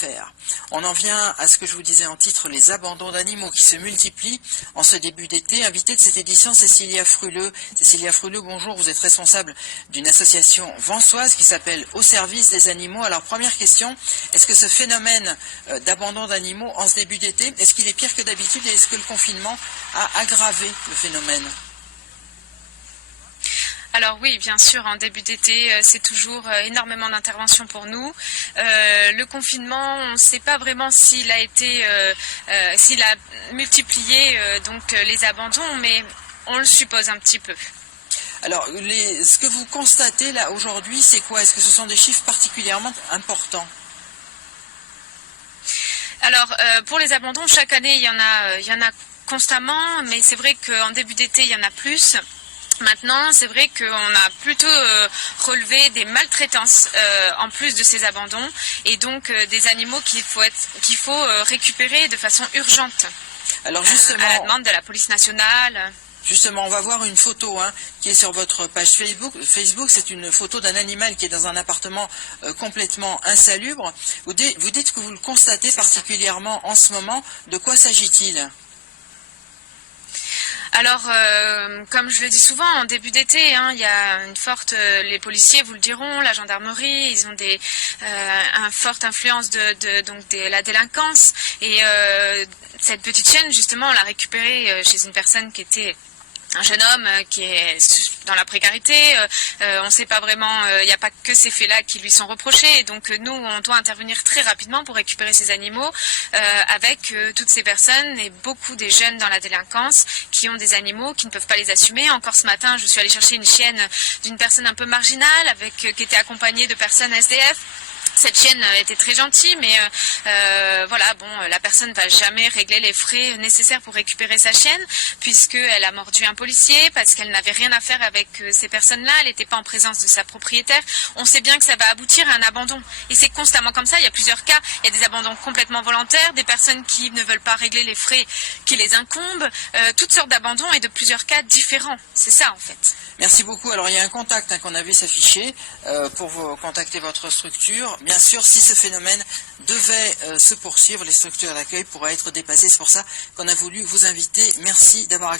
affaire. On en vient à ce que je vous disais en titre, les abandons d'animaux qui se multiplient en ce début d'été. Invité de cette édition, Cécilia Fruleux. Cécilia Fruleux, bonjour, vous êtes responsable d'une association vansoise qui s'appelle Au service des animaux. Alors première question, est-ce que ce phénomène d'abandon d'animaux en ce début d'été, est-ce qu'il est pire que d'habitude et est-ce que le confinement a aggravé le phénomène ? Alors oui, bien sûr, en début d'été, c'est toujours énormément d'interventions pour nous. Le confinement, on ne sait pas vraiment s'il a multiplié les abandons, mais on le suppose un petit peu. Alors, ce que vous constatez là aujourd'hui, c'est quoi? Est-ce que ce sont des chiffres particulièrement importants? Alors, pour les abandons, chaque année, il y en a constamment, mais c'est vrai qu'en début d'été, il y en a plus. Maintenant, c'est vrai qu'on a plutôt relevé des maltraitances en plus de ces abandons et donc des animaux qu'il faut récupérer de façon urgente. Alors justement, à la demande de la police nationale. Justement, on va voir une photo qui est sur votre page Facebook. C'est une photo d'un animal qui est dans un appartement complètement insalubre. Vous dites que vous le constatez particulièrement en ce moment. De quoi s'agit-il ? Alors, comme je le dis souvent, en début d'été, il y a une forte, les policiers vous le diront, la gendarmerie, ils ont une forte influence de la délinquance. Et cette petite chienne, justement, on l'a récupérée chez une personne qui était un jeune homme qui est dans la précarité, on ne sait pas vraiment, il n'y a pas que ces faits-là qui lui sont reprochés, et donc nous, on doit intervenir très rapidement pour récupérer ces animaux avec toutes ces personnes et beaucoup des jeunes dans la délinquance qui ont des animaux qui ne peuvent pas les assumer. Encore ce matin, je suis allée chercher une chienne d'une personne un peu marginale qui était accompagnée de personnes SDF. Cette chienne était très gentille, mais la personne ne va jamais régler les frais nécessaires pour récupérer sa chienne, puisqu'elle a mordu un policier, parce qu'elle n'avait rien à faire avec ces personnes-là, elle n'était pas en présence de sa propriétaire. On sait bien que ça va aboutir à un abandon. Et c'est constamment comme ça, il y a plusieurs cas. Il y a des abandons complètement volontaires, des personnes qui ne veulent pas régler les frais qui les incombent, toutes sortes d'abandons et de plusieurs cas différents. C'est ça, en fait. Merci beaucoup. Alors, il y a un contact qu'on a vu s'afficher pour vous contacter votre structure. Bien sûr, si ce phénomène devait se poursuivre, les structures d'accueil pourraient être dépassées. C'est pour ça qu'on a voulu vous inviter. Merci d'avoir accepté.